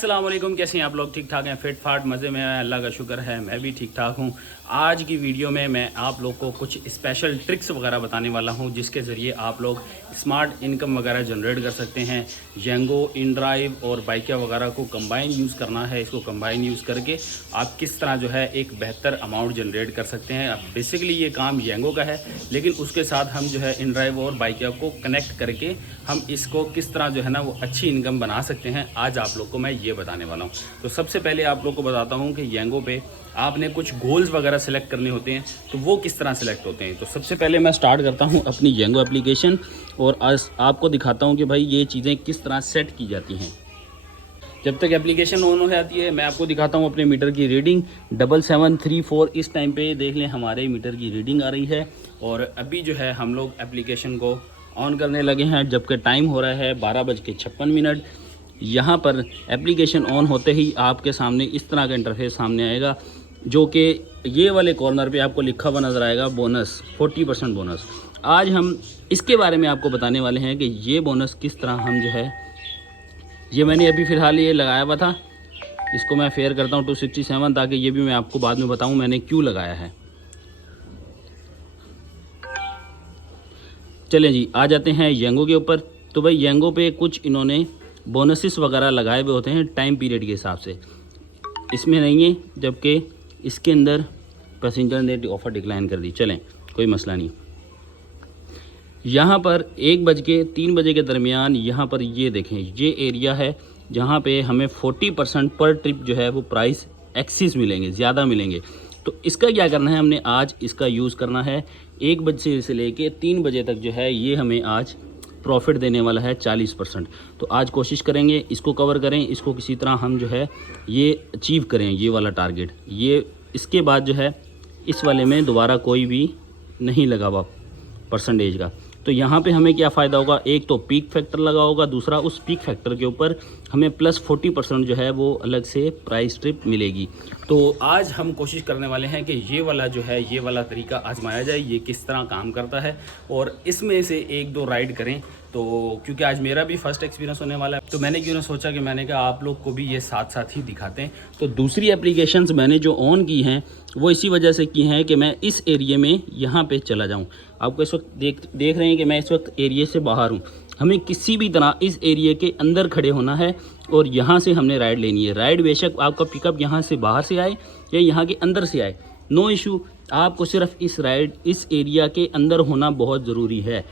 अस्सलाम वालेकुम, कैसे हैं आप लोग? ठीक ठाक हैं, फिट फाट मज़े में हैं, अल्लाह का शुक्र है, मैं भी ठीक ठाक हूँ। आज की वीडियो में मैं आप लोग को कुछ स्पेशल ट्रिक्स वगैरह बताने वाला हूँ जिसके ज़रिए आप लोग स्मार्ट इनकम वगैरह जनरेट कर सकते हैं। येंगो, इनड्राइव और बाइकिया वगैरह को कंबाइन यूज़ करना है। इसको कंबाइन यूज़ करके आप किस तरह जो है एक बेहतर अमाउंट जनरेट कर सकते हैं। अब बेसिकली ये काम येंगो का है, लेकिन उसके साथ हम जो है इनड्राइव और बाइकिया को कनेक्ट करके हम इसको किस तरह जो है ना वो अच्छी इनकम बना सकते हैं, आज आप लोग को मैं ये बताने वाला हूँ। तो सबसे पहले आप लोग को बताता हूँ कि येंगो पे आपने कुछ गोल्स वगैरह सेलेक्ट करने होते हैं, तो वो किस तरह सेलेक्ट होते हैं। तो सबसे पहले मैं स्टार्ट करता हूँ अपनी येंगो एप्लीकेशन और आज आपको दिखाता हूँ कि भाई ये चीज़ें किस तरह सेट की जाती हैं। जब तक एप्लीकेशन ऑन हो जाती है मैं आपको दिखाता हूँ अपने मीटर की रीडिंग 7734। इस टाइम पे देख लें हमारे मीटर की रीडिंग आ रही है और अभी जो है हम लोग एप्लीकेशन को ऑन करने लगे हैं, जबकि टाइम हो रहा है 12:56। यहाँ पर एप्लीकेशन ऑन होते ही आपके सामने इस तरह का इंटरफेस सामने आएगा, जो कि ये वाले कॉर्नर पे आपको लिखा हुआ नज़र आएगा बोनस 40% बोनस। आज हम इसके बारे में आपको बताने वाले हैं कि ये बोनस किस तरह हम जो है, ये मैंने अभी फ़िलहाल ये लगाया हुआ था, इसको मैं फेयर करता हूँ 267, ताकि ये भी मैं आपको बाद में बताऊँ मैंने क्यों लगाया है। चलें जी, आ जाते हैं येंगो के ऊपर। तो भाई येंगो पे कुछ इन्होंने बोनसेस वगैरह लगाए हुए होते हैं टाइम पीरियड के हिसाब से, इसमें नहीं है, जबकि इसके अंदर पैसेंजर ने ऑफ़र डिक्लाइन कर दी। चलें, कोई मसला नहीं। यहाँ पर 1 बज के 3 बजे के दरमियान यहाँ पर ये देखें, ये एरिया है जहाँ पे हमें 40% पर ट्रिप जो है वो प्राइस एक्सिस मिलेंगे, ज़्यादा मिलेंगे। तो इसका क्या करना है, हमने आज इसका यूज़ करना है। 1 बजे से लेके 3 बजे तक जो है ये हमें आज प्रॉफिट देने वाला है 40%। तो आज कोशिश करेंगे इसको कवर करें, इसको किसी तरह हम जो है ये अचीव करें, ये वाला टारगेट। ये इसके बाद जो है इस वाले में दोबारा कोई भी नहीं लगा हुआ परसेंटेज का। तो यहाँ पे हमें क्या फ़ायदा होगा, एक तो पीक फैक्टर लगा होगा, दूसरा उस पीक फैक्टर के ऊपर हमें प्लस 40% जो है वो अलग से प्राइस ट्रिप मिलेगी। तो आज हम कोशिश करने वाले हैं कि ये वाला जो है ये वाला तरीका आजमाया जाए, ये किस तरह काम करता है और इसमें से 1-2 राइड करें। तो क्योंकि आज मेरा भी फर्स्ट एक्सपीरियंस होने वाला है, तो मैंने क्यों ना सोचा कि मैंने कहा आप लोग को भी ये साथ साथ ही दिखाते हैं। तो दूसरी एप्लीकेशंस मैंने जो ऑन की हैं वो इसी वजह से की हैं कि मैं इस एरिए में यहाँ पे चला जाऊँ। आपको इस वक्त देख रहे हैं कि मैं इस वक्त एरिए से बाहर हूँ। हमें किसी भी तरह इस एरिए के अंदर खड़े होना है और यहाँ से हमने राइड लेनी है। राइड बेशक आपका पिकअप यहाँ से बाहर से आए या यहाँ के अंदर से आए, नो इशू, आपको सिर्फ इस एरिया के अंदर होना बहुत ज़रूरी है।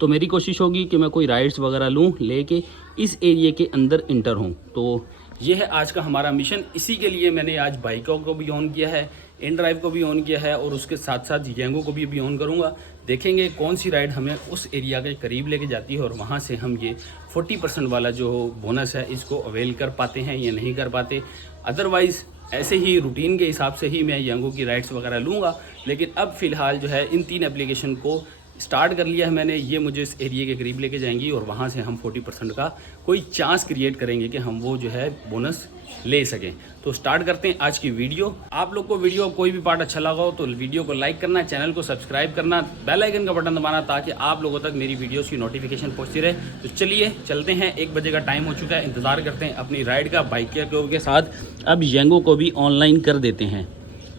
तो मेरी कोशिश होगी कि मैं कोई राइड्स वगैरह लूँ, लेके इस एरिया के अंदर इंटर हूँ। तो ये है आज का हमारा मिशन। इसी के लिए मैंने आज बाइकों को भी ऑन किया है, इनड्राइव को भी ऑन किया है और उसके साथ साथ येंगो को भी ऑन करूँगा। देखेंगे कौन सी राइड हमें उस एरिया के करीब लेके जाती है और वहाँ से हम ये 40% वाला जो बोनस है इसको अवेल कर पाते हैं या नहीं कर पाते। अदरवाइज़ ऐसे ही रूटीन के हिसाब से ही मैं येंगो की राइड्स वगैरह लूँगा। लेकिन अब फ़िलहाल जो है इन 3 एप्लीकेशन को स्टार्ट कर लिया है मैंने, ये मुझे इस एरिया के करीब लेके जाएंगी और वहाँ से हम 40% का कोई चांस क्रिएट करेंगे कि हम वो जो है बोनस ले सकें। तो स्टार्ट करते हैं आज की वीडियो। आप लोग को वीडियो कोई भी पार्ट अच्छा लगा हो तो वीडियो को लाइक करना, चैनल को सब्सक्राइब करना, बेल आइकन का बटन दबाना, ताकि आप लोगों तक मेरी वीडियोस की नोटिफिकेशन पहुंचती रहे। तो चलिए चलते हैं, 1 बजे का टाइम हो चुका है, इंतज़ार करते हैं अपनी राइड का बाइकिया के साथ। अब येंगो को भी ऑनलाइन कर देते हैं।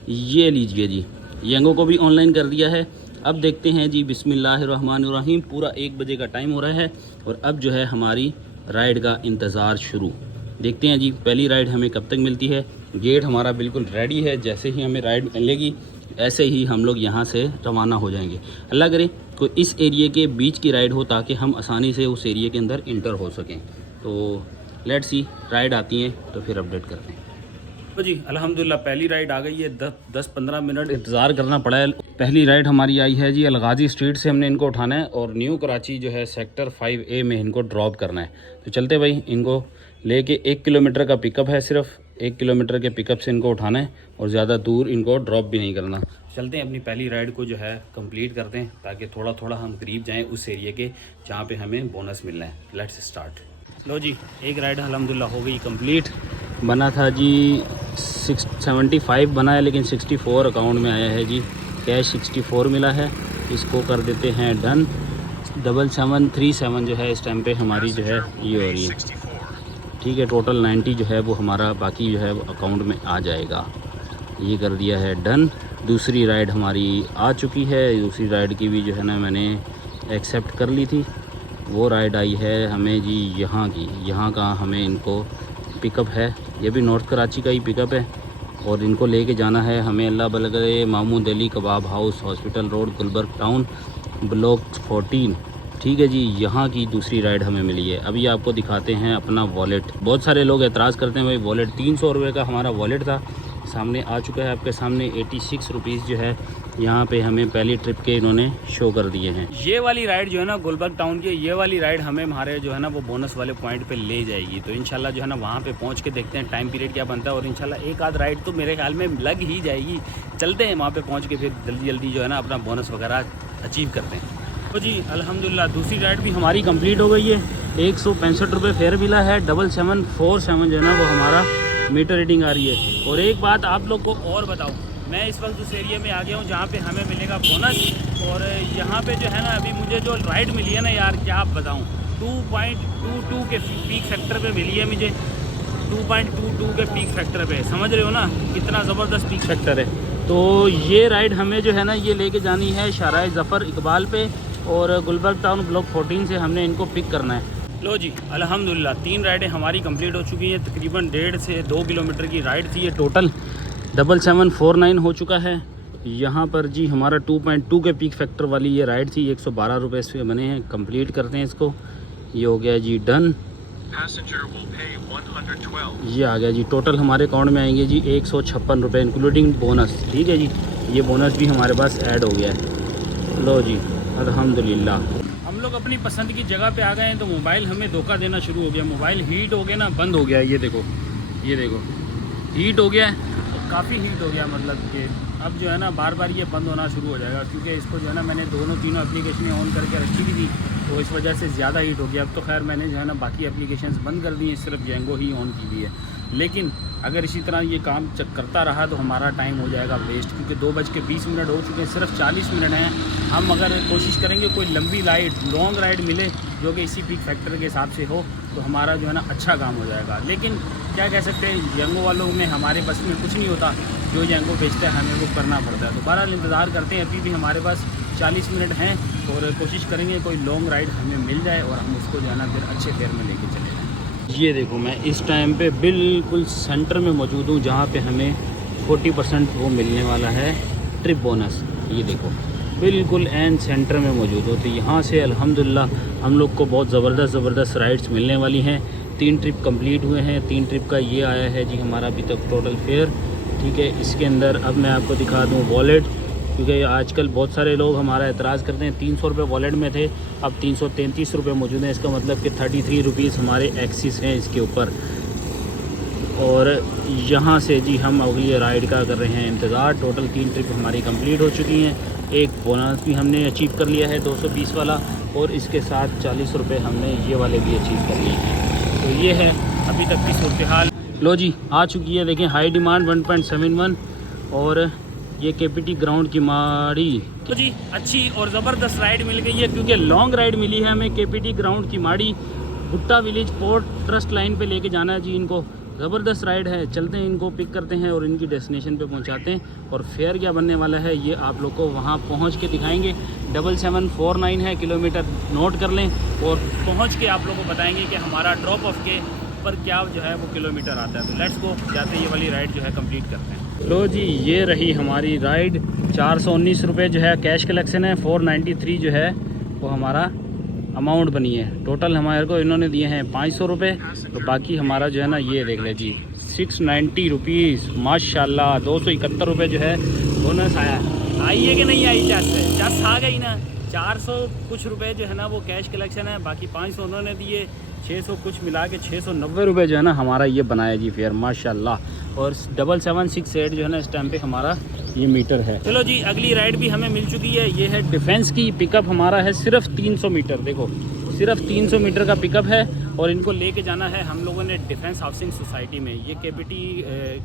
ये लीजिए जी, येंगो को भी ऑनलाइन कर दिया है। अब देखते हैं जी, बिस्मिल्लाहिर्रहमानिर्रहीम। पूरा 1 बजे का टाइम हो रहा है और अब जो है हमारी राइड का इंतज़ार शुरू। देखते हैं जी पहली राइड हमें कब तक मिलती है। गेट हमारा बिल्कुल रेडी है, जैसे ही हमें राइड मिलेगी ऐसे ही हम लोग यहाँ से रवाना हो जाएंगे। अल्लाह करे कोई इस एरिए के बीच की राइड हो ताकि हम आसानी से उस एरिए के अंदर इंटर हो सकें। तो लेट्स सी, राइड आती हैं तो फिर अपडेट करते हैं। तो जी अल्हम्दुलिल्लाह पहली राइड आ गई है। 10-15 मिनट इंतज़ार करना पड़ा है। पहली राइड हमारी आई है जी, अलगाजी स्ट्रीट से हमने इनको उठाना है और न्यू कराची जो है सेक्टर 5A में इनको ड्रॉप करना है। तो चलते भाई, इनको लेके 1 किलोमीटर का पिकअप है, सिर्फ 1 किलोमीटर के पिकअप से इनको उठाना है और ज़्यादा दूर इनको ड्रॉप भी नहीं करना। चलते हैं अपनी पहली राइड को जो है कंप्लीट करते हैं, ताकि थोड़ा थोड़ा हम करीब जाएँ उस एरिया के जहाँ पर हमें बोनस मिलना है। Let's start. लो जी, एक राइड अल्हम्दुलिल्लाह हो गई कंप्लीट। बना था जी 675 बना है, लेकिन 64 अकाउंट में आया है जी, कैश 64 मिला है। इसको कर देते हैं डन। 7737 जो है इस टाइम पे हमारी जो है ये हो रही है। ठीक है। टोटल 90 जो है वो हमारा बाकी जो है वो अकाउंट में आ जाएगा। ये कर दिया है डन। दूसरी राइड हमारी आ चुकी है। दूसरी राइड की भी जो है ना मैंने एक्सेप्ट कर ली थी। वो राइड आई है हमें जी यहाँ की। यहाँ का हमें इनको पिकअप है। ये भी नॉर्थ कराची का ही पिकअप है और इनको लेके जाना है हमें अल्लाह भला करे Mahmood Ali kebab house, hospital road, Gulberg town, block 14। ठीक है जी। यहाँ की दूसरी राइड हमें मिली है। अभी आपको दिखाते हैं अपना वॉलेट। बहुत सारे लोग एतराज़ करते हैं भाई वॉलेट 300 रुपये का हमारा वॉलेट था। सामने आ चुका है आपके सामने 86 रुपीज़ जो है यहाँ पे हमें पहली ट्रिप के इन्होंने शो कर दिए हैं। ये वाली राइड जो है ना गुलबर्ग टाउन की, ये वाली राइड हमें हमारे जो है ना वो बोनस वाले पॉइंट पे ले जाएगी। तो इंशाल्लाह जो है ना वहाँ पे पहुँच के देखते हैं टाइम पीरियड क्या बनता है और इंशाल्लाह एक आध राइड तो मेरे ख्याल में लग ही जाएगी। चलते हैं वहाँ पर पहुँच के फिर जल्दी जल्दी जो है ना अपना बोनस वगैरह अचीव करते हैं। तो जी अल्हम्दुलिल्लाह दूसरी राइड भी हमारी कंप्लीट हो गई है। 165 रुपये फेयर मिला है। 7747 जो है ना वो हमारा मीटर रीडिंग आ रही है। और एक बात आप लोग को और बताऊं, मैं इस वक्त उस एरिया में आ गया हूं जहां पे हमें मिलेगा बोनस। और यहां पे जो है ना अभी मुझे जो राइड मिली है ना यार क्या आप बताऊं, 2.22 के पीक फैक्टर पे मिली है मुझे। 2.22 के पीक फैक्टर पे, समझ रहे हो ना कितना ज़बरदस्त पीक फैक्टर है। तो ये राइड हमें जो है ना ये लेके जानी है शाहराह ज़फ़र इकबाल पे और गुलबर्ग टाउन ब्लॉक 14 से हमने इनको पिक करना है। लो जी अल्हम्दुलिल्लाह 3 राइडें हमारी कंप्लीट हो चुकी हैं। तकरीबन 1.5 से 2 किलोमीटर की राइड थी ये टोटल। 7749 हो चुका है। यहाँ पर जी हमारा 2.2 के पीक फैक्टर वाली ये राइड थी। 112 रुपये इसमें बने हैं। कंप्लीट करते हैं इसको। ये हो गया जी डन। ये आ गया जी। टोटल हमारे अकाउंट में आएंगे जी 156 रुपये इंक्लूडिंग बोनस। ठीक है जी। ये बोनस भी हमारे पास ऐड हो गया है। लो जी अल्हम्दुलिल्लाह हम लोग अपनी पसंद की जगह पे आ गए हैं। तो मोबाइल हमें धोखा देना शुरू हो गया। मोबाइल हीट हो गया ना, बंद हो गया। ये देखो हीट हो गया है। काफ़ी हीट हो गया, मतलब कि अब जो है ना बार बार ये बंद होना शुरू हो जाएगा क्योंकि इसको जो है ना मैंने तीनों एप्लीकेशनें ऑन करके रखी भी थी तो इस वजह से ज़्यादा हीट हो गया। अब तो खैर मैंने जो है ना बाकी एप्लीकेशंस बंद कर दी हैं, सिर्फ जेंगो ही ऑन की हुई है। लेकिन अगर इसी तरह ये काम करता रहा तो हमारा टाइम हो जाएगा वेस्ट, क्योंकि 2:20 हो चुके हैं, सिर्फ 40 मिनट हैं। हम अगर कोशिश करेंगे कोई लंबी लॉन्ग राइड मिले जो कि इसी पीक फैक्टर के हिसाब से हो तो हमारा जो है ना अच्छा काम हो जाएगा। लेकिन क्या कह सकते हैं, जेंगो वालों में हमारे बस में कुछ नहीं होता। जो जेंगो बेचता है हमें वो करना पड़ता है। तो बहरहाल इंतज़ार करते हैं। अभी भी हमारे पास 40 मिनट हैं और कोशिश करेंगे कोई लॉन्ग राइड हमें मिल जाए और हम उसको जो है ना फिर अच्छे फेयर में लेके चले जाएँ। ये देखो मैं इस टाइम पे बिल्कुल सेंटर में मौजूद हूँ जहाँ पे हमें 40% वो मिलने वाला है ट्रिप बोनस। ये देखो बिल्कुल एंड सेंटर में मौजूद हो। तो यहाँ से अल्हम्दुलिल्लाह हम लोग को बहुत ज़बरदस्त राइड्स मिलने वाली हैं। 3 ट्रिप कंप्लीट हुए हैं। 3 ट्रिप का ये आया है जी हमारा अभी तक टोटल फेयर। ठीक है। इसके अंदर अब मैं आपको दिखा दूँ वॉलेट, क्योंकि आजकल बहुत सारे लोग हमारा एतराज़ करते हैं। 300 रुपये वॉलेट में थे, अब 333 रुपये मौजूद हैं। इसका मतलब कि 33 रुपीज़ हमारे एक्सिस हैं इसके ऊपर। और यहाँ से जी हम अगली राइड का कर रहे हैं इंतज़ार। टोटल 3 ट्रिप हमारी कंप्लीट हो चुकी हैं। एक बोनस भी हमने अचीव कर लिया है 220 वाला, और इसके साथ 40 रुपये हमने ये वाले भी अचीव कर लिए हैं। तो ये है अभी तक की सूरत हाल। लो जी आ चुकी है। देखें हाई डिमांड 1.71 और ये केपीटी ग्राउंड की माड़ी। तो जी अच्छी और ज़बरदस्त राइड मिल गई है, क्योंकि लॉन्ग राइड मिली है हमें केपीटी ग्राउंड की माड़ी। भुट्टा विलेज पोर्ट ट्रस्ट लाइन पे लेके जाना है जी इनको। ज़बरदस्त राइड है। चलते हैं इनको पिक करते हैं और इनकी डेस्टिनेशन पे पहुंचाते हैं। और फेयर क्या बनने वाला है ये आप लोग को वहां पहुंच के दिखाएंगे। 7749 है किलोमीटर, नोट कर लें। और पहुंच के आप लोग को बताएंगे कि हमारा ड्रॉप ऑफ के पर क्या जो है वो किलोमीटर आता है। तो लेट्स गो, जाते ये वाली राइड जो है कंप्लीट करते हैं। लो जी ये रही हमारी राइड। 419 रुपये जो है कैश कलेक्शन है। 493 जो है वो हमारा अमाउंट बनी है। टोटल हमारे को इन्होंने दिए हैं 500 रुपये। तो बाकी हमारा जो है ना ये देख ले जी 690 रुपीज़ माशाल्लाह। 271 रुपये जो है बोनस आया। आई है कि नहीं आई? चस आ गई ना। 400 कुछ रुपये जो है ना वो कैश कलेक्शन है, बाकी 500 उन्होंने दिए। 600 कुछ मिला के 690 रुपये जो है ना हमारा ये बनाया जी फेयर माशाल्लाह। और 7768 जो है ना इस टाइम पे हमारा ये मीटर है। चलो जी अगली राइड भी हमें मिल चुकी है। ये है डिफेंस की पिकअप। हमारा है सिर्फ 300 मीटर। देखो सिर्फ 300 मीटर का पिकअप है और इनको लेके जाना है हम लोगों ने डिफेंस हाउसिंग सोसाइटी में। ये केपीटी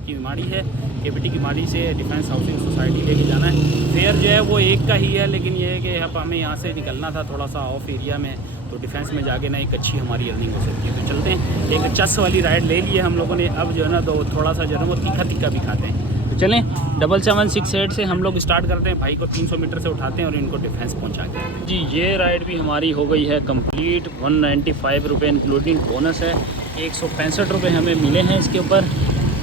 की माड़ी है, केपीटी की माड़ी से डिफेंस हाउसिंग सोसाइटी लेके जाना है। फेयर जो है वो एक का ही है, लेकिन ये है कि अब हमें यहाँ से निकलना था थोड़ा सा ऑफ एरिया में, तो डिफेंस में जाके ना एक अच्छी हमारी अर्निंग हो सकती है। तो चलते हैं, एक चस वाली राइड ले ली है हम लोगों ने, अब जो है ना तो थोड़ा सा जो है वो तीखा तीखा भी खाते हैं। तो चलें 7768 से हम लोग स्टार्ट करते हैं, भाई को 300 मीटर से उठाते हैं और इनको डिफेंस पहुंचाते हैं जी। ये राइड भी हमारी हो गई है कंप्लीट, 195 रुपये इंक्लूडिंग बोनस है, 165 रुपये हमें मिले हैं इसके ऊपर।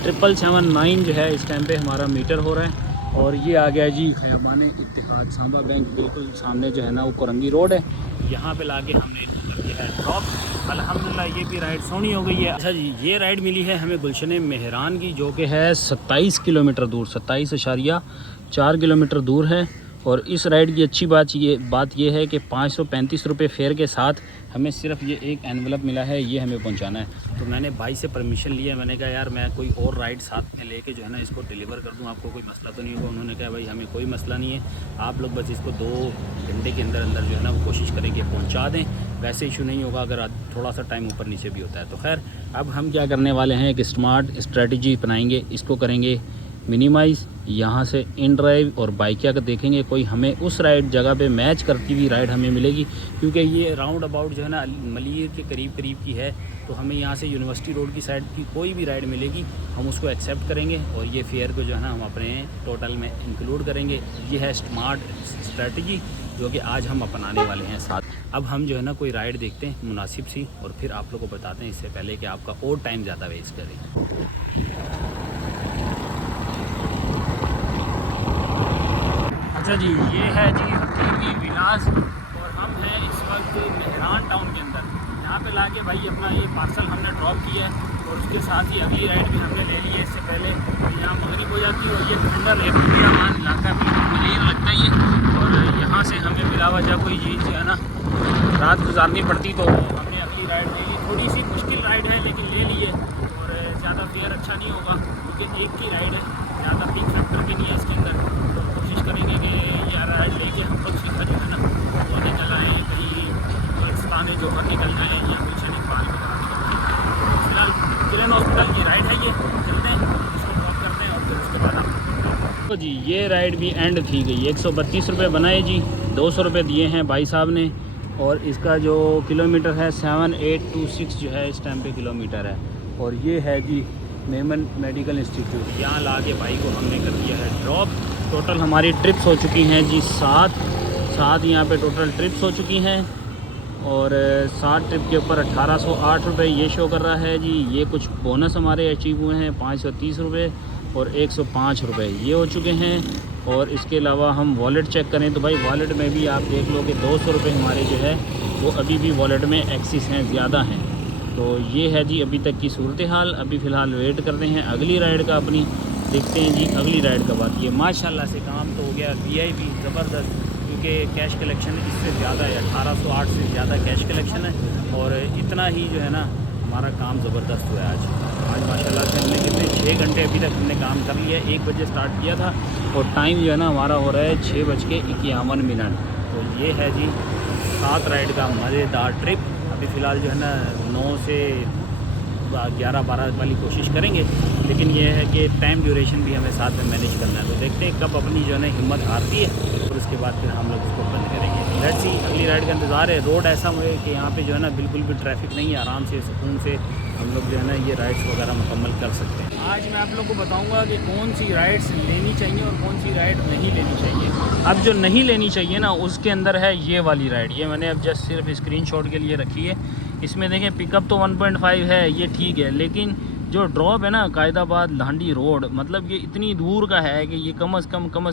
779 जो है इस टाइम पे हमारा मीटर हो रहा है। और ये आ गया जी खयाबान इत्तेहाद सांबा बैंक, बिल्कुल सामने जो है ना वो कोरंगी रोड है, यहाँ पे लाके हमने इनको कर दिया है ड्रॉप। अल्हम्दुलिल्लाह ये भी राइड सोनी हो गई है। अच्छा जी, ये राइड मिली है हमें गुलशन मेहरान की, जो कि है 27 किलोमीटर दूर, 27.4 किलोमीटर दूर है। और इस राइड की अच्छी बात ये है कि 535 रुपये फेयर के साथ हमें सिर्फ ये एक एनवलप मिला है, ये हमें पहुंचाना है। तो मैंने भाई से परमिशन लिया, मैंने कहा यार मैं कोई और राइड साथ में लेके जो है ना इसको डिलीवर कर दूं, आपको कोई मसला तो नहीं होगा। उन्होंने कहा भाई हमें कोई मसला नहीं है, आप लोग बस इसको 2 घंटे के अंदर अंदर जो है ना वो कोशिश करेंगे पहुँचा दें, वैसे इशू नहीं होगा अगर थोड़ा सा टाइम ऊपर नीचे भी होता है। तो खैर अब हम क्या करने वाले हैं, एक स्मार्ट स्ट्रेटजी अपनाएंगे, इसको करेंगे मिनिमाइज़, यहाँ से इन ड्राइव और बाइकिया का देखेंगे कोई हमें उस राइड जगह पे मैच करती हुई राइड हमें मिलेगी, क्योंकि ये राउंड अबाउट जो है ना मलिर के करीब की है। तो हमें यहाँ से यूनिवर्सिटी रोड की साइड की कोई भी राइड मिलेगी हम उसको एक्सेप्ट करेंगे और ये फेयर को जो है ना हम अपने टोटल में इंक्लूड करेंगे। ये है स्मार्ट स्ट्रेटजी जो कि आज हम अपनाने वाले हैं साथ। अब हम जो है ना कोई राइड देखते हैं मुनासिब सी और फिर आप लोग को बताते हैं, इससे पहले कि आपका और टाइम ज़्यादा वेस्ट करें। अच्छा जी, ये है जी हकीमी विलास और हम हैं इस वक्त मेहरान टाउन के अंदर। यहाँ पे लाके भाई अपना ये पार्सल हमने ड्रॉप किया है और उसके साथ ही अगली राइड भी हमने ले ली है। इससे पहले यहाँ मगरिब हो जाती है और ये खंडर एहतियामान इलाका भी मलिर लगता ही है और यहाँ से हमें बिला वजह कोई चीज़ जो है ना रात गुजारनी पड़ती, तो हमने अगली राइड ले ली। थोड़ी सी मुश्किल राइड है लेकिन ले ली है और ज़्यादा फेयर अच्छा नहीं होगा क्योंकि एक की राइड है, ज़्यादा पिक फैक्टर भी नहीं है इसके अंदर। करेंगे कि ये राइड लेके हम लोग सीधा जो है ना होने चला है कहीं पाकिस्तान जो और निकल जाए या कुछ नहीं पाल के। फिलहाल चिल्ड्रन हॉस्पिटल की राइड है, ये चलते हैं इसको ड्रॉप करते हैं और फिर उसके बाद आप। तो जी ये राइड भी एंड की गई, 132 रुपये बनाए जी, 200 रुपये दिए हैं भाई साहब ने और इसका जो किलोमीटर है 7826 जो है इस टाइम पे किलोमीटर है। और ये है जी मेमन मेडिकल इंस्टीट्यूट, यहाँ ला के भाई को हमने कर दिया है ड्रॉप। टोटल हमारी ट्रिप्स हो चुकी हैं जी 7 यहाँ पे टोटल ट्रिप्स हो चुकी हैं और 7 ट्रिप के ऊपर 1808 रुपये ये शो कर रहा है जी। ये कुछ बोनस हमारे अचीव हुए हैं 530 रुपये और 105 रुपये ये हो चुके हैं। और इसके अलावा हम वॉलेट चेक करें तो भाई वॉलेट में भी आप देख लो कि 200 रुपये हमारे जो है वो अभी भी वॉलेट में एक्सिस हैं, ज़्यादा हैं। तो ये है जी अभी तक की सूरत हाल। अभी फ़िलहाल वेट करते हैं अगली राइड का अपनी, देखते हैं जी अगली राइड कब आती है। माशाल्लाह से काम तो हो गया वीआईपी ज़बरदस्त, क्योंकि कैश कलेक्शन इससे ज़्यादा है, 1808 से ज़्यादा कैश कलेक्शन है और इतना ही जो है ना हमारा काम ज़बरदस्त हुआ है आज माशाल्लाह से। हमने कितने 6 घंटे अभी तक हमने काम कर लिया, 1 बजे स्टार्ट किया था और टाइम जो है ना हमारा हो रहा है 6:51। तो ये है जी 7 राइड का मज़ेदार ट्रिप। अभी फ़िलहाल जो है ना 9 से 11-12 वाली कोशिश करेंगे, लेकिन ये है कि टाइम ड्यूरेशन भी हमें साथ में मैनेज करना है। तो देखते हैं कब अपनी जो है ना हिम्मत हारती है और उसके बाद फिर हम लोग उसको बंद करेंगे। लेट्स सी अगली राइड का इंतज़ार है। रोड ऐसा हुए कि यहाँ पे जो है ना बिल्कुल भी ट्रैफिक नहीं है, आराम से सुकून से हम लोग जो है ना ये राइड्स वगैरह मुकम्मल कर सकते हैं। आज मैं आप लोग को बताऊंगा कि कौन सी राइड्स लेनी चाहिए और कौन सी राइड नहीं लेनी चाहिए। अब जो नहीं लेनी चाहिए ना उसके अंदर है ये वाली राइड, ये मैंने अब जस्ट सिर्फ स्क्रीनशॉट के लिए रखी है। इसमें देखें पिकअप तो 1.5 है, ये ठीक है, लेकिन जो ड्रॉप है ना कायदाबाद लाहंडी रोड, मतलब ये इतनी दूर का है कि ये कम से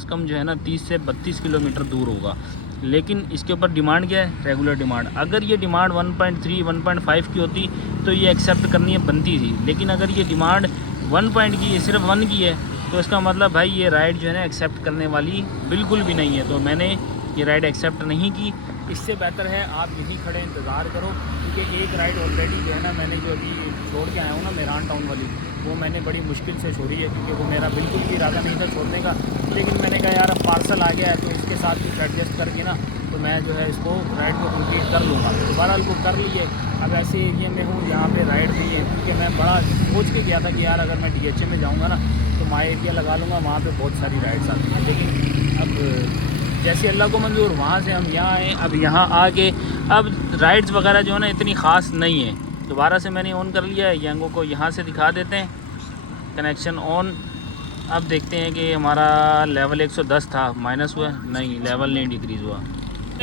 कम जो है ना 30 से 32 किलोमीटर दूर होगा। लेकिन इसके ऊपर डिमांड क्या है, रेगुलर डिमांड। अगर ये डिमांड 1.3 1.5 की होती तो ये एक्सेप्ट करनी बनती थी, लेकिन अगर ये डिमांड 1 पॉइंट की है, सिर्फ 1 की है, तो इसका मतलब भाई ये राइड जो है ना एक्सेप्ट करने वाली बिल्कुल भी नहीं है। तो मैंने ये राइड एक्सेप्ट नहीं की। इससे बेहतर है आप यहीं खड़े इंतज़ार करो, क्योंकि एक राइड ऑलरेडी जो है ना मैंने जो अभी छोड़ के आया हूँ ना मेहरान टाउन वाली, वो मैंने बड़ी मुश्किल से छोड़ी है, क्योंकि वो मेरा बिल्कुल भी इरादा नहीं था छोड़ने का। लेकिन मैंने कहा यार अब पार्सल आ गया है तो इसके साथ कुछ एडजस्ट करके ना तो मैं जो है इसको राइड को कंप्लीट कर लूँगा। तो बहरहाल वो कर लिए। अब ऐसे एरिया में हूँ जहाँ पे राइड नहीं है, क्योंकि मैं बड़ा सोच के गया था कि यार अगर मैं DHA में जाऊँगा ना तो माई एरिया लगा लूँगा, वहाँ पे बहुत सारी राइड्स आती हैं। लेकिन अब जैसे अल्लाह को मंजूर वहाँ से हम यहाँ आए। अब यहाँ आके अब राइड्स वगैरह जो है ना इतनी ख़ास नहीं है। दोबारा से मैंने ऑन कर लिया है। यांगो को यहाँ से दिखा देते हैं, कनेक्शन ऑन। अब देखते हैं कि हमारा लेवल 110 था, माइनस हुआ नहीं, लेवल नहीं डिक्रीज़ हुआ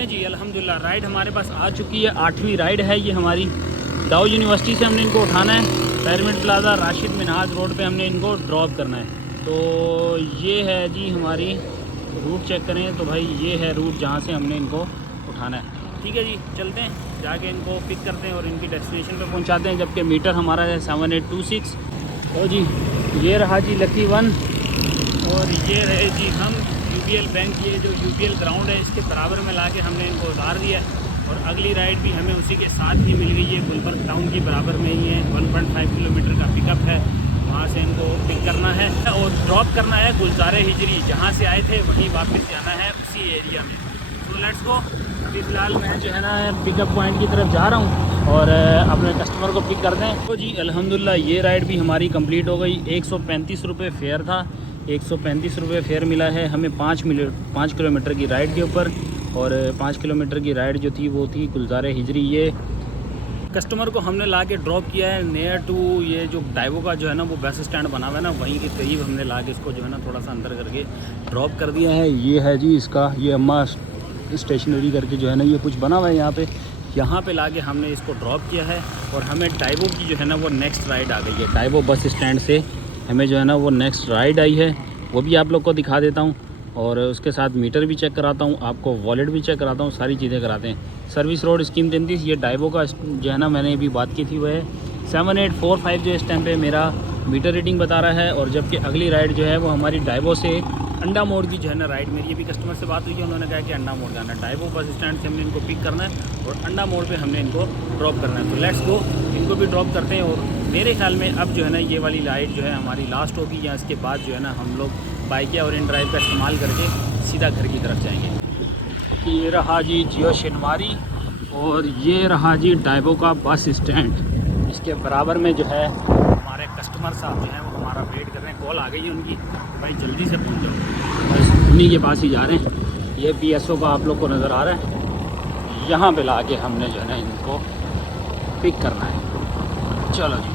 जी। अल्हम्दुलिल्लाह राइड हमारे पास आ चुकी है। 8वीं राइड है ये हमारी। दाऊ यूनिवर्सिटी से हमने इनको उठाना है, pyramid plaza Rashid Minhaj road पे हमने इनको ड्रॉप करना है। तो ये है जी हमारी रूट, चेक करें तो भाई ये है रूट जहाँ से हमने इनको उठाना है। ठीक है जी, चलते हैं, जाके इनको पिक करते हैं और इनकी डेस्टिनेशन पे पहुँचाते हैं। जबकि मीटर हमारा है 7826। तो जी ये रहा जी लकी वन, और ये रहे जी हम UBL बैंक। ये जो UBL ग्राउंड है इसके बराबर में लाके हमने इनको उतार दिया। और अगली राइड भी हमें उसी के साथ ही मिल गई है, गुलबर्ग टाउन के बराबर में ही है। 1.5 किलोमीटर का पिकअप है, वहाँ से इनको पिक करना है और ड्रॉप करना है गुलजार हिजरी, जहाँ से आए थे वहीं वापस जाना है उसी एरिया में। तो लेट्स गो। अभी फ़िलहाल मैं जो है ना पिकअप पॉइंट की तरफ जा रहा हूँ और अपने कस्टमर को पिक कर दें। तो जी अल्हम्दुलिल्लाह ये राइड भी हमारी कंप्लीट हो गई। 135 रुपये फेयर था, 135 रुपये फेयर मिला है हमें 5 किलोमीटर की राइड के ऊपर। और 5 किलोमीटर की राइड जो थी वो थी गुलजार हिजरी। ये कस्टमर को हमने ला के ड्रॉप किया है नियर टू ये जो डाइवो का जो है ना वो बस स्टैंड बना हुआ है ना, वहीं के करीब हमने ला के इसको जो है ना थोड़ा सा अंदर करके ड्रॉप कर दिया है। ये है जी इसका, ये अम्मा स्टेशनरी करके जो है ना ये कुछ बना हुआ है यहाँ पे लाके हमने इसको ड्रॉप किया है। और हमें डाइवो की जो है ना वो नेक्स्ट राइड आ गई है। डाइवो बस स्टैंड से हमें जो है ना वो नेक्स्ट राइड आई है, वो भी आप लोग को दिखा देता हूँ। और उसके साथ मीटर भी चेक कराता हूँ, आपको वॉलेट भी चेक कराता हूँ, सारी चीज़ें कराते हैं। Service road scheme 33। ये डाइवो का जो है ना मैंने अभी बात की थी वह है 7845 जो इस टाइम पे मेरा मीटर रीडिंग बता रहा है। और जबकि अगली राइड जो है वो हमारी डाइवो से अंडा मोड़ की जो है ना राइड, मेरी अभी कस्टमर से बात हुई है, उन्होंने कहा कि अंडा मोड़ जाना है। डाइवो बस स्टैंड से हमने इनको पिक करना है और अंडा मोड़ पे हमने इनको ड्रॉप करना है। तो लेट्स गो, इनको भी ड्रॉप करते हैं। और मेरे ख्याल में अब जो है ना ये वाली राइड जो है हमारी लास्ट होगी, या इसके बाद जो है ना हम लोग बाइक या और इन ड्राइव का इस्तेमाल करके सीधा घर की तरफ जाएंगे। ये रहा जी जियो शिनवारी और ये रहा जी डाइवो का बस स्टैंड। इसके बराबर में जो है हमारे कस्टमर साहब जो हैं वो हमारा वेट कर रहे हैं। कॉल आ गई है उनकी, भाई जल्दी से पहुंच जाओ, बस उन्हीं के पास ही जा रहे हैं। ये PSO का आप लोग को नज़र आ रहा है, यहाँ पे ला के हमने जो है ना इनको पिक करना है। चलो जी।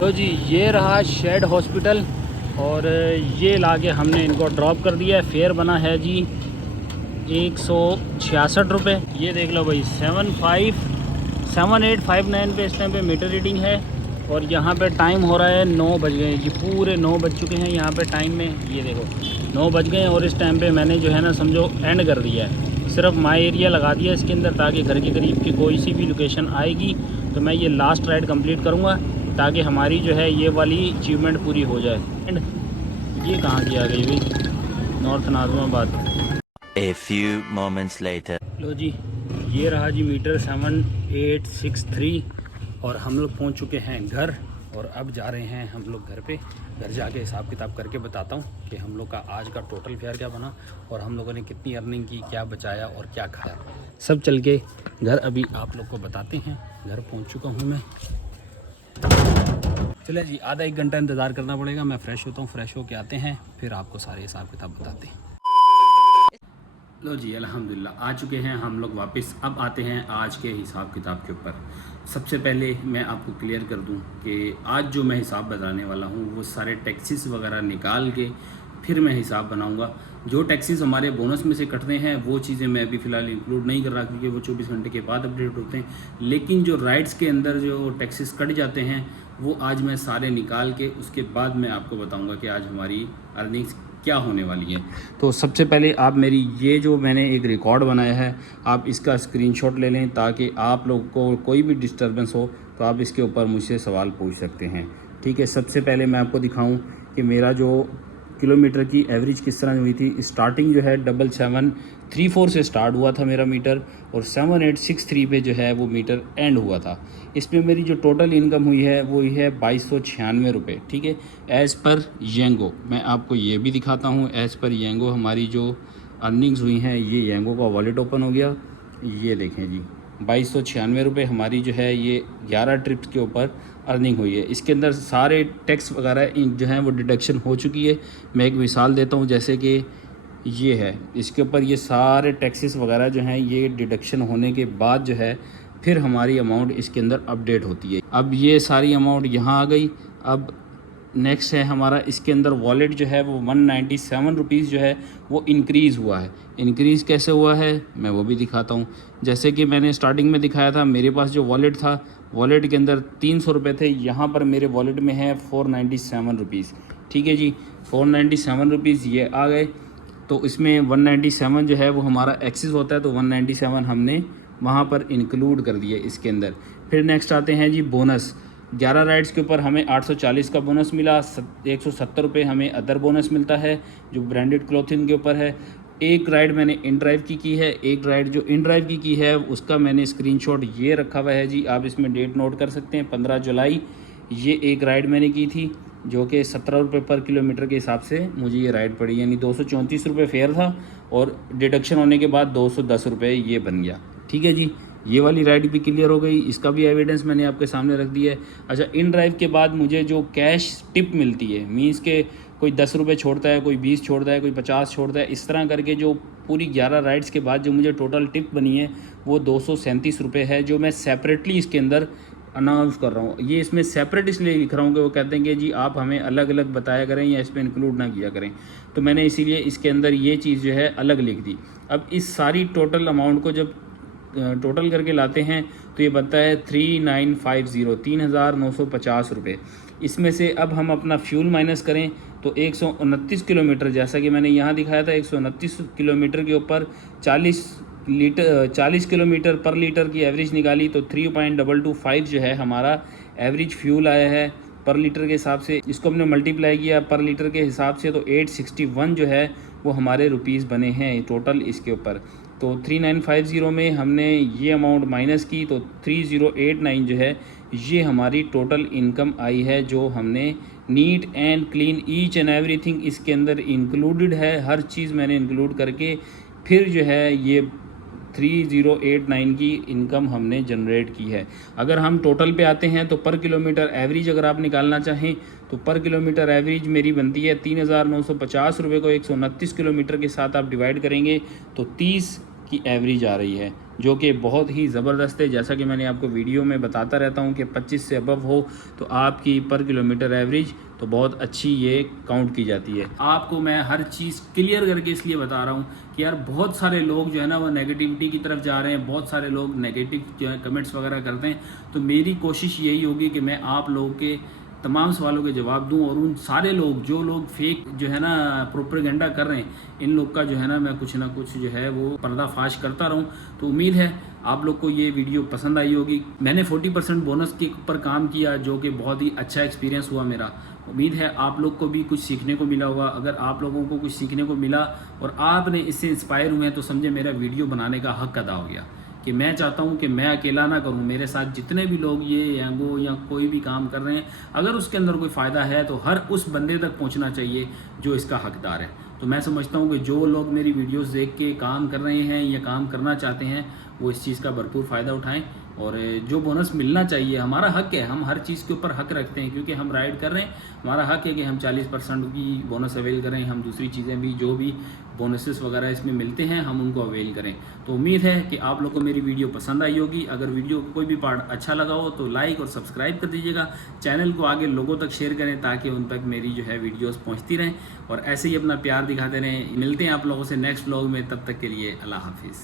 तो जी ये रहा शेड हॉस्पिटल और ये लाके हमने इनको ड्रॉप कर दिया है। फेयर बना है जी 166 रुपये। ये देख लो भाई 7859 पे इस टाइम पे मीटर रीडिंग है। और यहाँ पे टाइम हो रहा है 9 बज गए जी, पूरे 9 बज चुके हैं यहाँ पे टाइम में। ये देखो 9 बज गए और इस टाइम पे मैंने जो है ना समझो एंड कर दिया है। सिर्फ माई एरिया लगा दिया इसके अंदर, ताकि घर के करीब की कोई सी भी लोकेशन आएगी तो मैं ये लास्ट राइड कंप्लीट करूँगा, ताकि हमारी जो है ये वाली अचीवमेंट पूरी हो जाए। एंड ये कहाँ की आ गई भाई, north Nazimabad. A few moments later. लो जी ये रहा जी मीटर 7863 और हम लोग पहुंच चुके हैं घर। और अब जा रहे हैं हम लोग घर पे। घर जाके हिसाब किताब करके बताता हूं कि हम लोग का आज का टोटल फेयर क्या बना और हम लोगों ने कितनी अर्निंग की, क्या बचाया और क्या खाया, सब चल के घर अभी आप लोग को बताते हैं। घर पहुँच चुका हूँ मैं। चलिए जी, आधा 1 घंटा इंतज़ार करना पड़ेगा। मैं फ़्रेश होता हूँ, फ़्रेश होके आते हैं, फिर आपको सारे हिसाब किताब बताते हैं। लो जी अल्हम्दुलिल्लाह आ चुके हैं हम लोग वापस। अब आते हैं आज के हिसाब किताब के ऊपर। सबसे पहले मैं आपको क्लियर कर दूं कि आज जो मैं हिसाब बताने वाला हूं वो सारे टैक्सेस वगैरह निकाल के फिर मैं हिसाब बनाऊंगा। जो टैक्सेस हमारे बोनस में से कटते हैं वो चीज़ें मैं अभी फ़िलहाल इंक्लूड नहीं कर रहा, क्योंकि वो 24 घंटे के बाद अपडेट होते हैं। लेकिन जो राइड्स के अंदर जो टैक्सेस कट जाते हैं वो आज मैं सारे निकाल के उसके बाद मैं आपको बताऊँगा कि आज हमारी अर्निंग्स क्या होने वाली है। तो सबसे पहले आप मेरी ये जो मैंने एक रिकॉर्ड बनाया है आप इसका स्क्रीनशॉट ले लें, ताकि आप लोग को कोई भी डिस्टर्बेंस हो तो आप इसके ऊपर मुझसे सवाल पूछ सकते हैं। ठीक है, सबसे पहले मैं आपको दिखाऊं कि मेरा जो किलोमीटर की एवरेज किस तरह हुई थी। स्टार्टिंग जो है 7734 से स्टार्ट हुआ था मेरा मीटर और 7863 पे जो है वो मीटर एंड हुआ था। इसमें मेरी जो टोटल इनकम हुई है वो हुई है 2296 रुपये। ठीक है, एज़ पर येंगो मैं आपको ये भी दिखाता हूँ। एज़ पर येंगो हमारी जो अर्निंग्स हुई हैं, ये येंगो का वॉलेट ओपन हो गया ये देखें जी 2296 रुपये हमारी जो है ये 11 ट्रिप्स के ऊपर अर्निंग हुई है। इसके अंदर सारे टैक्स वगैरह जो हैं वो डिडक्शन हो चुकी है। मैं एक मिसाल देता हूँ, जैसे कि ये है, इसके ऊपर ये सारे टैक्सेस वगैरह जो हैं ये डिडक्शन होने के बाद जो है फिर हमारी अमाउंट इसके अंदर अपडेट होती है। अब ये सारी अमाउंट यहाँ आ गई। अब नेक्स्ट है हमारा इसके अंदर वॉलेट जो है वो 197 रुपीज़ जो है वो इंक्रीज़ हुआ है। इंक्रीज़ कैसे हुआ है मैं वो भी दिखाता हूँ। जैसे कि मैंने स्टार्टिंग में दिखाया था, मेरे पास जो वॉलेट था, वॉलेट के अंदर 300 रुपये थे, यहाँ पर मेरे वॉलेट में है 497 रुपीज़। ठीक है जी, 497 रुपीज़ ये आ गए। तो इसमें 197 जो है वो हमारा एक्सेस होता है, तो 197 हमने वहाँ पर इंक्लूड कर दिए इसके अंदर। फिर नेक्स्ट आते हैं जी बोनस। 11 राइड्स के ऊपर हमें 840 का बोनस मिला। 170 रुपये हमें अदर बोनस मिलता है जो ब्रांडेड क्लॉथिंग के ऊपर है। एक राइड मैंने इन ड्राइव की है। एक राइड जो इन ड्राइव की है उसका मैंने स्क्रीनशॉट ये रखा हुआ है जी, आप इसमें डेट नोट कर सकते हैं, 15 जुलाई। ये एक राइड मैंने की थी जो कि 17 रुपये पर किलोमीटर के हिसाब से मुझे ये राइड पड़ी, यानी 234 रुपये फेयर था और डिडक्शन होने के बाद 210 रुपये ये बन गया। ठीक है जी, ये वाली राइड भी क्लियर हो गई, इसका भी एविडेंस मैंने आपके सामने रख दिया है। अच्छा, इन ड्राइव के बाद मुझे जो कैश टिप मिलती है, मीन्स के कोई 10 रुपये छोड़ता है, कोई 20 छोड़ता है, कोई 50 छोड़ता है, इस तरह करके जो पूरी 11 राइड्स के बाद जो मुझे टोटल टिप बनी है वो 237 रुपये है, जो मैं सेपरेटली इसके अंदर अनाउंस कर रहा हूँ। ये इसमें सेपरेट इसलिए लिख रहा हूँ कि वो कहते हैं कि जी आप हमें अलग अलग बताया करें या इसमें इंक्लूड ना किया करें, तो मैंने इसीलिए इसके अंदर ये चीज़ जो है अलग लिख दी। अब इस सारी टोटल अमाउंट को जब टोटल करके लाते हैं तो ये बनता है 3950, 3950 रुपये। इसमें से अब हम अपना फ्यूल माइनस करें तो 129 किलोमीटर, जैसा कि मैंने यहाँ दिखाया था, 129 किलोमीटर के ऊपर 40 किलोमीटर पर लीटर की एवरेज निकाली तो 3.225 जो है हमारा एवरेज फ्यूल आया है पर लीटर के हिसाब से। इसको हमने मल्टीप्लाई किया पर लीटर के हिसाब से तो 861 जो है वो हमारे रुपीज़ बने हैं टोटल इसके ऊपर। तो 3950 में हमने ये अमाउंट माइनस की तो 3089 जो है ये हमारी टोटल इनकम आई है, जो हमने neat and clean each and everything इसके अंदर इंक्लूडेड है। हर चीज़ मैंने इंक्लूड करके फिर जो है ये 3089 की इनकम हमने जनरेट की है। अगर हम टोटल पे आते हैं तो पर किलोमीटर एवरेज अगर आप निकालना चाहें तो पर किलोमीटर एवरेज मेरी बनती है 3950 रुपये को 129 किलोमीटर के साथ आप डिवाइड करेंगे तो 30 की एवरेज आ रही है, जो कि बहुत ही ज़बरदस्त है। जैसा कि मैंने आपको वीडियो में बताता रहता हूं कि 25 से अबव हो तो आपकी पर किलोमीटर एवरेज तो बहुत अच्छी ये काउंट की जाती है। आपको मैं हर चीज़ क्लियर करके इसलिए बता रहा हूं कि यार बहुत सारे लोग जो है ना वो नेगेटिविटी की तरफ जा रहे हैं, बहुत सारे लोग नेगेटिव जो है कमेंट्स वगैरह करते हैं। तो मेरी कोशिश यही होगी कि मैं आप लोगों के तमाम सवालों के जवाब दूं और उन सारे लोग जो लोग फेक जो है ना प्रोपेगेंडा कर रहे हैं, इन लोग का जो है ना मैं कुछ ना कुछ जो है वो पर्दाफाश करता रहूं। तो उम्मीद है आप लोग को ये वीडियो पसंद आई होगी। मैंने 40% बोनस के ऊपर काम किया, जो कि बहुत ही अच्छा एक्सपीरियंस हुआ मेरा। उम्मीद है आप लोग को भी कुछ सीखने को मिला होगा। अगर आप लोगों को कुछ सीखने को मिला और आपने इससे इंस्पायर हुए हैं तो समझे मेरा वीडियो बनाने का हक अदा हो गया। कि मैं चाहता हूं कि मैं अकेला ना करूं, मेरे साथ जितने भी लोग ये यांगो या कोई भी काम कर रहे हैं, अगर उसके अंदर कोई फ़ायदा है तो हर उस बंदे तक पहुंचना चाहिए जो इसका हकदार है। तो मैं समझता हूं कि जो लोग मेरी वीडियोस देख के काम कर रहे हैं या काम करना चाहते हैं वो इस चीज़ का भरपूर फ़ायदा उठाएं और जो बोनस मिलना चाहिए, हमारा हक है, हम हर चीज़ के ऊपर हक रखते हैं क्योंकि हम राइड कर रहे हैं। हमारा हक है कि हम 40% की बोनस अवेल करें, हम दूसरी चीज़ें भी जो भी बोनसेस वगैरह इसमें मिलते हैं हम उनको अवेल करें। तो उम्मीद है कि आप लोगों को मेरी वीडियो पसंद आई होगी। अगर वीडियो को कोई भी पार्ट अच्छा लगा हो तो लाइक और सब्सक्राइब कर दीजिएगा। चैनल को आगे लोगों तक शेयर करें ताकि उन तक मेरी जो है वीडियोस पहुंचती रहें और ऐसे ही अपना प्यार दिखाते रहें। मिलते हैं आप लोगों से नेक्स्ट व्लॉग में, तब तक के लिए अल्लाह हाफिज़।